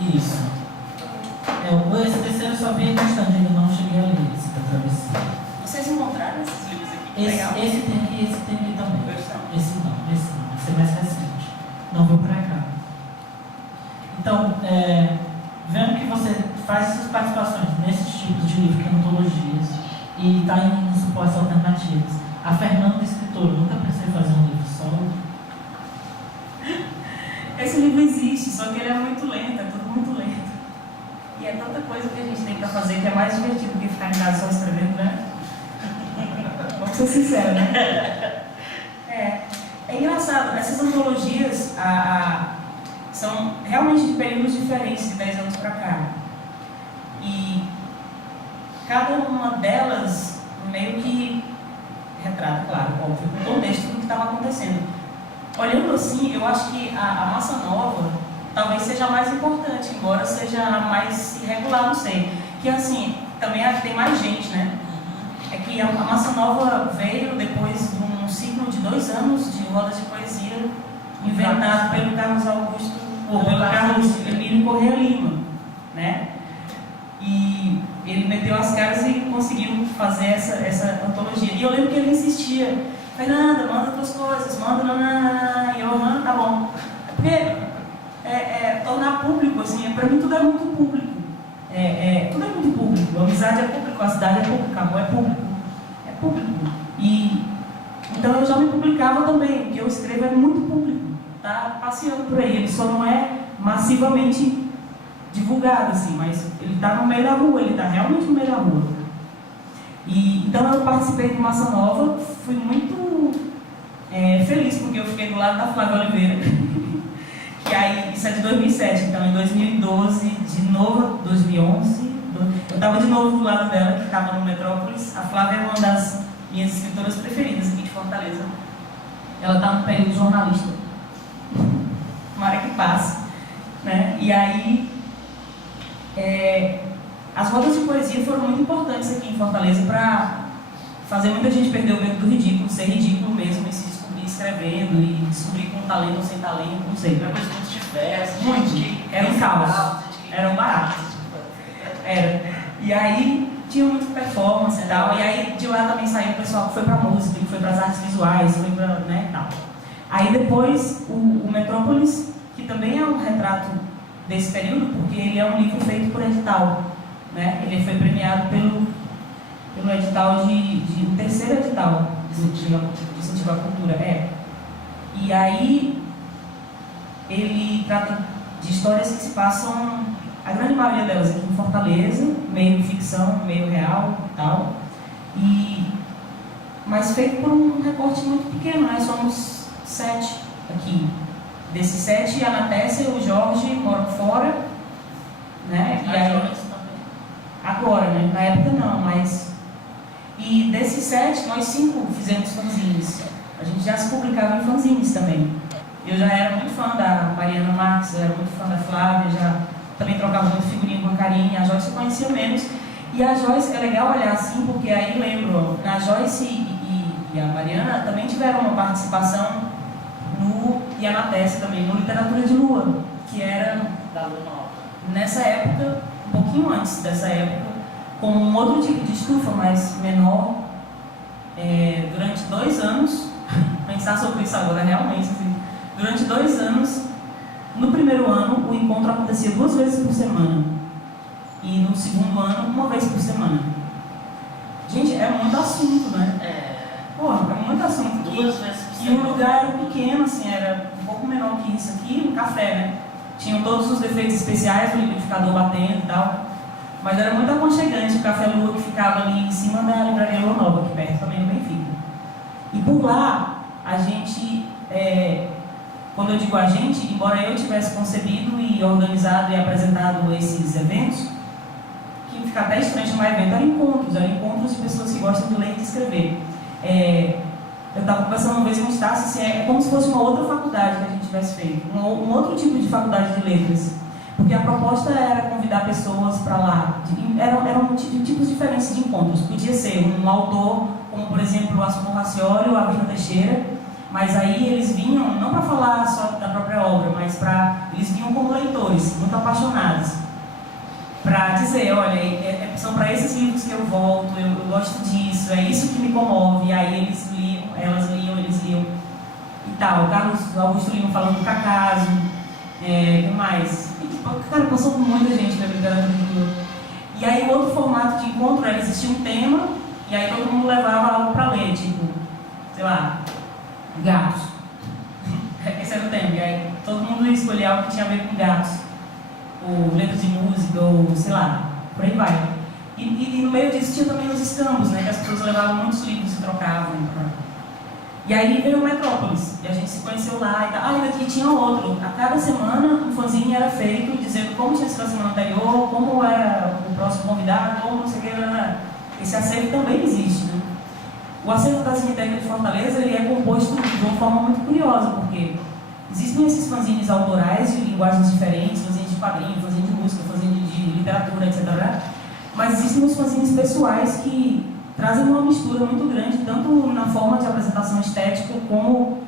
Isso. Esse terceiro eu só vi bastante, ainda não cheguei a ler esse da travessia. Vocês encontraram esses livros aqui? Esse tem aqui também. Esse não. Esse é mais recente. Não veio pra cá. Então, vendo que você faz essas participações nesses tipos de livro, que é antologias, e está em supostas alternativas. A Fernanda, escritora, nunca pensei em fazer um livro solo. Esse livro existe, só que ele é muito lento, é tudo muito lento. E é tanta coisa que a gente tem para fazer que é mais divertido do que ficar em casa só escrevendo, né? Vamos ser sinceros, né? É engraçado, essas antologias são realmente de períodos diferentes, de 10 anos para cá. E cada uma delas meio que retrata, claro, óbvio, o contexto do que estava acontecendo. Olhando assim, eu acho que a Massa Nova talvez seja a mais importante, embora seja a mais irregular, não sei. Que assim, também tem mais gente, né? É que a Massa Nova veio depois de um ciclo de 2 anos de rodas de poesia inventado pelo Carlos Augusto, ou pelo Carlos Emílio Corrêa Lima, né? E ele meteu as caras e conseguiu fazer essa antologia. E eu lembro que ele insistia: Fernanda, manda tuas coisas, manda, e eu, tá bom. Porque tornar público, assim, pra mim tudo é muito público. Tudo é muito público. A amizade é público, a cidade é pública, amor é público. É público. E então eu já me publicava também, o que eu escrevo é muito público. Tá passeando por aí, ele só não é massivamente divulgado, assim, mas ele está no meio da rua, ele está realmente no meio da rua. E então eu participei de Massa Nova, fui muito feliz, porque eu fiquei do lado da Flávia Oliveira, que aí, isso é de 2007, então em 2012, de novo, 2011, eu estava de novo do lado dela, que estava no Metrópolis. A Flávia é uma das minhas escritoras preferidas aqui de Fortaleza. Ela está no período jornalista. Tomara que passe, né? E aí, as rodas de poesia foram muito importantes aqui em Fortaleza para fazer muita gente perder o medo do ridículo, ser ridículo mesmo, e se descobrir escrevendo, e descobrir com talento ou sem talento, não sei. Era coisa muito diversa, Muito. Era um caos. Era um barato. Era. E aí tinha muita performance e tal. E aí de lá também saiu o pessoal que foi pra música, que foi para as artes visuais, foi pra, né, tal. Aí depois o Metrópolis, que também é um retrato desse período, porque ele é um livro feito por edital, né? Ele foi premiado pelo edital o terceiro edital de incentivar a cultura. E aí ele trata de histórias que se passam, a grande maioria delas aqui em Fortaleza, meio ficção, meio real e tal, mas feito por um recorte muito pequeno. Nós somos 7 aqui. Desses 7, a Anatécia e o Jorge moram fora, né? E aí, agora, né? Na época não, mas... E desses 7, nós 5 fizemos fanzines. A gente já se publicava em fanzines também. Eu já era muito fã da Mariana Marques, eu era muito fã da Flávia, já também trocava muito figurinha com a Karine. A Joyce eu conhecia menos. E a Joyce, é legal olhar assim, porque aí lembro, a Joyce e a Mariana também tiveram uma participação e a Anatécia também, no Literatura de Lua, que era da Lua Nova. Nessa época, um pouquinho antes dessa época, com um outro tipo de estufa, mas menor, durante 2 anos, pensar sobre isso agora realmente, assim, durante 2 anos, no primeiro ano, o encontro acontecia 2 vezes por semana, e no segundo ano, 1 vez por semana. Gente, é muito assunto, né? Porra, é muito assunto. 2 vezes por semana. E o lugar era pequeno, assim, era um pouco menor que isso aqui, um café, né? Tinham todos os defeitos especiais, o liquidificador batendo e tal. Mas era muito aconchegante o Café Lua, que ficava ali em cima da Livraria Lua Nova, aqui perto também no Benfica. E por lá, a gente, quando eu digo a gente, embora eu tivesse concebido e organizado e apresentado esses eventos, que fica até estranho chamar evento, eram encontros de pessoas que gostam de ler e de escrever. Eu estava conversando uma vez com o Estácio, assim, é como se fosse uma outra faculdade que a gente tivesse feito, um outro tipo de faculdade de letras. Porque a proposta era convidar pessoas para lá. Eram tipos diferentes de encontros. Podia ser um autor, como por exemplo o Assunção Racioli ou a Virna Teixeira, mas aí eles vinham não para falar só da própria obra, mas eles vinham como leitores, muito apaixonados. dizer, olha, são para esses livros que eu volto, eu gosto disso, é isso que me comove. E aí eles liam, elas liam, eles liam e tal. O Carlos Augusto Lima falando do Cacaso, o mais? Cara, passou por muita gente da literatura de rua. E aí o outro formato de encontro era, existia um tema, e aí todo mundo levava algo para ler, tipo, sei lá, gatos. Esse era o tema, e aí todo mundo escolhia algo que tinha a ver com gatos, ou letras de música, ou sei lá, por aí vai. E no meio disso tinha também os escambos, né, que as pessoas levavam muitos livros e trocavam. E aí veio o Metrópolis, e a gente se conheceu lá e tal. E tinha outro. A cada semana um fanzine era feito, dizendo como tinha sido a semana anterior, como era o próximo convidado, como não sei o que. Esse acervo também existe, né? O acervo da Cineteca de Fortaleza, ele é composto de uma forma muito curiosa, porque existem esses fanzines autorais de linguagens diferentes, fanzine de quadrinho, fanzine de música, fanzine de literatura, etc. Mas existem os fanzines pessoais que trazem uma mistura muito grande, tanto na forma de apresentação estética, como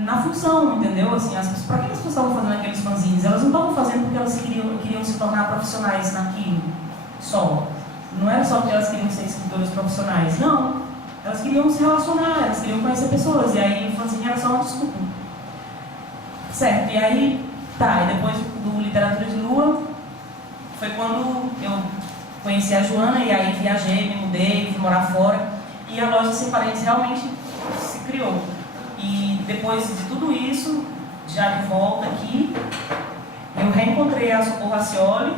na função, entendeu? Assim, para que as pessoas estavam fazendo aqueles fanzines? Elas não estavam fazendo porque elas queriam se tornar profissionais naquilo só. Não era só porque elas queriam ser escritoras profissionais, não. Elas queriam se relacionar, elas queriam conhecer pessoas, e aí o fanzine era só uma desculpa. Certo, e aí, tá, e depois do Literatura de Lua, foi quando eu conheci a Joana, e aí viajei, me mudei, fui morar fora, e a Loja Sem Paredes realmente se criou. E depois de tudo isso, já de volta aqui, eu reencontrei a Socorro Racioli,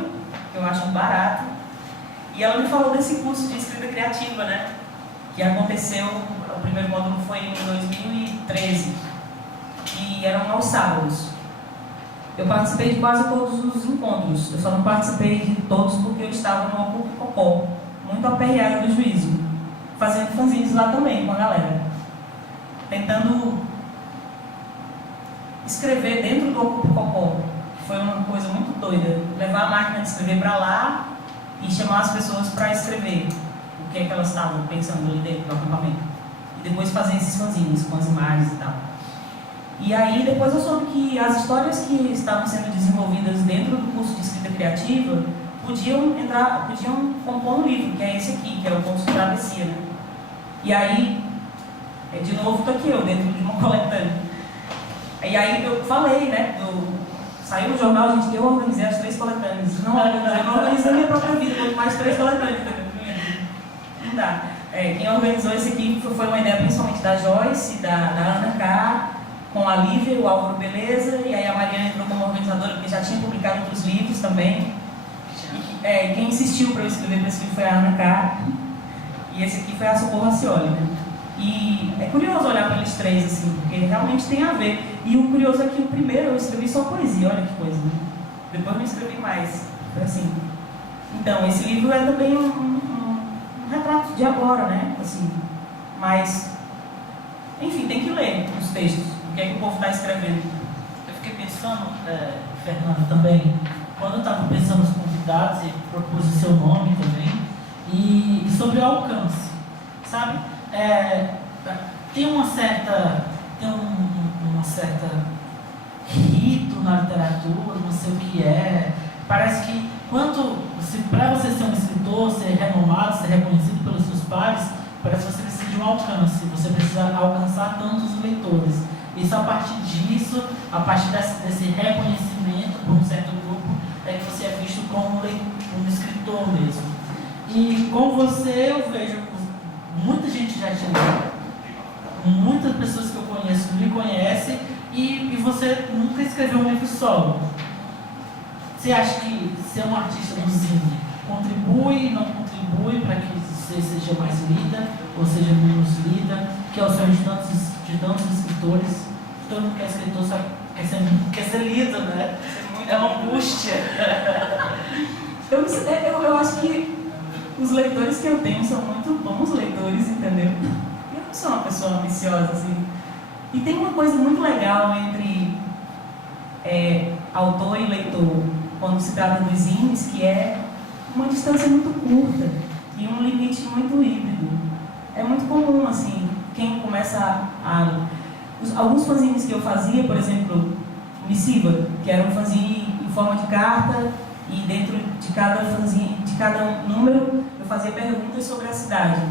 que eu acho barato, e ela me falou desse curso de escrita criativa, né? Que aconteceu, o primeiro módulo foi em 2013, e eram aos sábados. Eu participei de quase todos os encontros, eu só não participei de todos porque eu estava no Ocupe Cocó, muito aperreado do juízo, fazendo fanzines lá também com a galera, tentando escrever dentro do Ocupe Cocó. Foi uma coisa muito doida, levar a máquina de escrever para lá e chamar as pessoas para escrever o que é que elas estavam pensando ali dentro do acampamento. E depois fazer esses fanzines com as imagens e tal. E aí depois eu soube que as histórias que estavam sendo desenvolvidas dentro do curso de escrita criativa podiam compor um livro, que é esse aqui, que é o Conto de Travessia, né? E aí, de novo, estou aqui eu, dentro de uma coletânea. E aí eu falei, né, saiu no jornal, gente, que eu organizei as 3 coletâneas. Não organizei a minha própria vida, quanto mais 3 coletâneas. Não dá. Quem organizou esse aqui foi uma ideia principalmente da Joyce, da Ana K., com a Lívia, o Álvaro Beleza, e aí a Mariana entrou como organizadora, porque já tinha publicado outros livros também. E quem insistiu para eu escrever para esse livro foi a Ana K., e esse aqui foi a Socorro Racioli, né? E é curioso olhar para eles 3, assim, porque realmente tem a ver. E o curioso é que o primeiro eu escrevi só poesia, olha que coisa, né? Depois não escrevi mais, foi assim. Então, esse livro é também um retrato de agora, né? Assim, mas, enfim, tem que ler os textos. O que é que o povo está escrevendo? Eu fiquei pensando, Fernanda, também, quando eu estava pensando nos convidados e propus o seu nome também, e sobre o alcance, sabe? Tem uma certa rito na literatura, não sei o que é. Parece que para você ser um escritor, ser renomado, ser reconhecido pelos seus pares, parece que você precisa de um alcance, você precisa alcançar tantos leitores. Isso, a partir disso, a partir desse reconhecimento por um certo grupo, é que você é visto como um escritor mesmo. E com você eu vejo muita gente já te leu, muitas pessoas que eu conheço me conhecem, e você nunca escreveu um livro solo. Você acha que ser um artista do zine contribui, não contribui para que você seja mais lida, ou seja menos lida, que é o sonho de tantos escritores? Todo mundo que é escritor só quer ser lido, né? É uma angústia. Eu acho que os leitores que eu tenho são muito bons leitores, entendeu? Eu não sou uma pessoa ambiciosa, assim. E tem uma coisa muito legal entre autor e leitor, quando se trata dos zines, que é uma distância muito curta e um limite muito híbrido. É muito comum, assim, quem começa alguns fanzines que eu fazia, por exemplo, Missiva, que era um fanzine em forma de carta, E dentro de cada fanzine, de cada número, eu fazia perguntas sobre a cidade.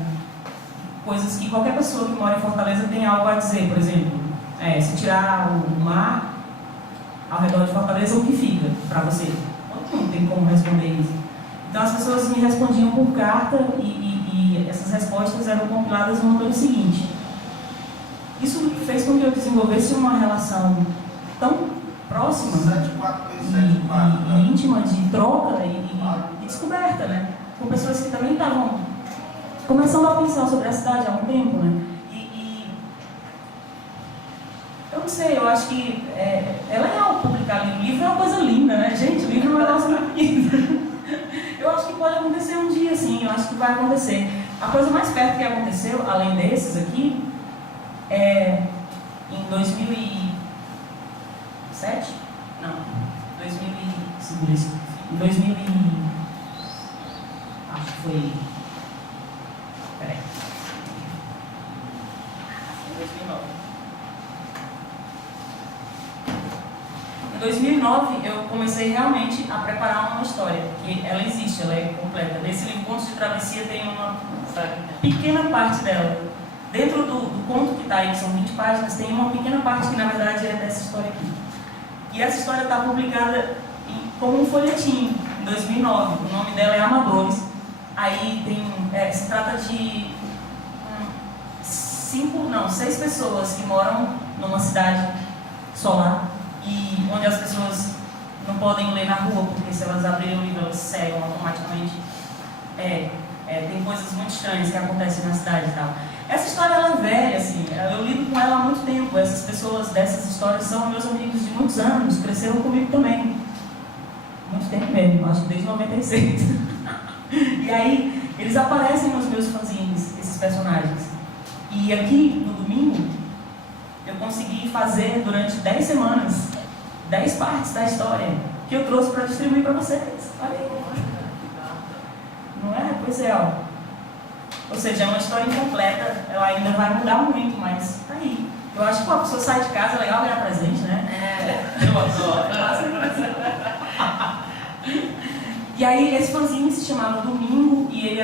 Coisas que qualquer pessoa que mora em Fortaleza tem algo a dizer. Por exemplo, se tirar o mar ao redor de Fortaleza, o que fica para você? Não tem como responder isso. Então as pessoas me respondiam por carta e essas respostas eram compiladas no número seguinte. Isso fez com que eu desenvolvesse uma relação tão próxima e íntima de troca e descoberta, né? Com pessoas que também estavam começando a pensar sobre a cidade há um tempo, né? Eu não sei, eu acho que é legal publicar livro. Livro é uma coisa linda, né? Gente, livro é um negócio muito lindo. Eu acho que pode acontecer um dia, sim, eu acho que vai acontecer. A coisa mais perto que aconteceu, além desses aqui, em 2007? Não, 2000 acho que foi... Peraí. Em 2009, eu comecei realmente a preparar uma história, que ela existe, ela é completa. Nesse livro Contos de Travessia tem uma pequena parte dela. Dentro do conto que está aí, que são 20 páginas, tem uma pequena parte que na verdade é dessa história aqui. E essa história está publicada como um folhetim, em 2009. O nome dela é Amadores. Aí se trata de 6 pessoas que moram numa cidade solar e onde as pessoas não podem ler na rua, porque se elas abrirem o livro elas cegam automaticamente. Tem coisas muito estranhas que acontecem na cidade e tal. Essa história ela é velha, assim, eu lido com ela há muito tempo. Essas pessoas dessas histórias são meus amigos de muitos anos, cresceram comigo também. Muito tempo mesmo, acho que desde 96. E aí, eles aparecem nos meus fanzines, esses personagens. E aqui, no domingo, eu consegui fazer durante 10 semanas, 10 partes da história, que eu trouxe para distribuir para vocês. Olha aí. Não é? Pois é, ó. Ou seja, é uma história incompleta, ela ainda vai mudar muito, mas tá aí. Eu acho que a pessoa sai de casa, é legal ganhar presente, né? Eu adoro. E aí, esse fanzine se chamava Domingo e ele era